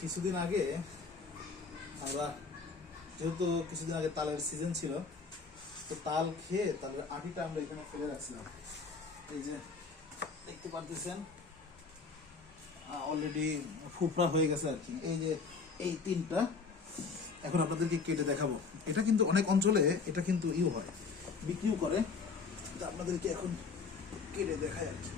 কিছুদিন আগে আমরা, যেহেতু কিছুদিন আগে তালের সিজন ছিল, তো তাল খেয়ে তালের আটিটা আমরা এখানে ফেলে রাখছিলাম। এই যে, দেখতে পারতেছেন অলরেডি ফুফরা হয়ে গেছে আর কি। এই যে এই তিনটা, এখন আপনাদেরকে কেটে দেখাবো। এটা কিন্তু অনেক অঞ্চলে এটা কিন্তু ইউ হয়, বিক্রিও করে। আপনাদেরকে এখন কেটে দেখায় আর কি।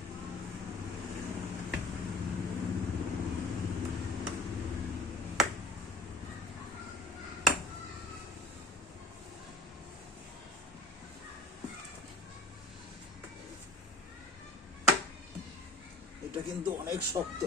এটা কিন্তু অনেক শক্ত।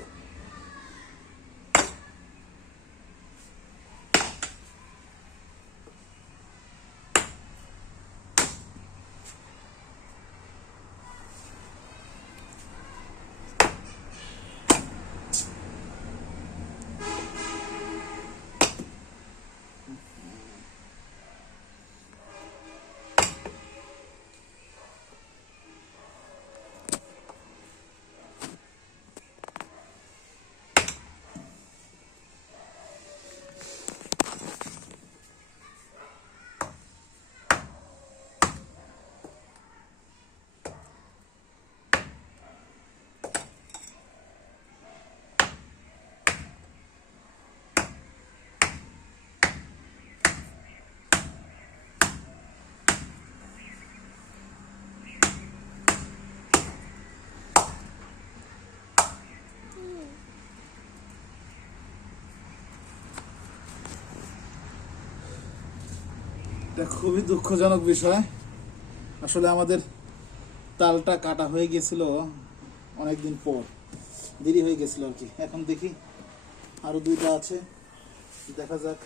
এটা খুবই দুঃখজনক বিষয়। আসলে আমাদের তালটা কাটা হয়ে গেছিল অনেকদিন পর। দেরি হয়ে গেছিল আর কি। এখন দেখি আরও দুইটা আছে। দেখা যাক।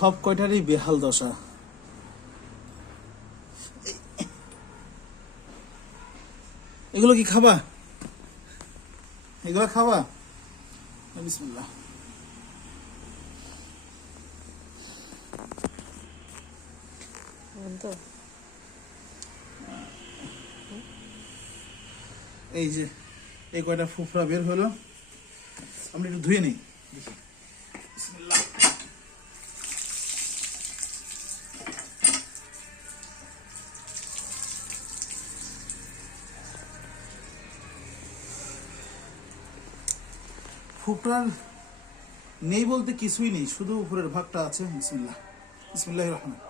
সব কয়টারই বেহাল দশা? এগুলো কি খাবা? এগুলো খাবা? বিসমিল্লাহ। এই যে এই কয়টা ফুফরা বের হলো? আমরা একটু ধুয়ে নিই। দেখি বিসমিল্লাহ। ফুফরার নেই বলতে কিছুই নেই শুধু উপরের ভাগটা আছে। বিসমিল্লাহ। বিসমিল্লাহ রহমান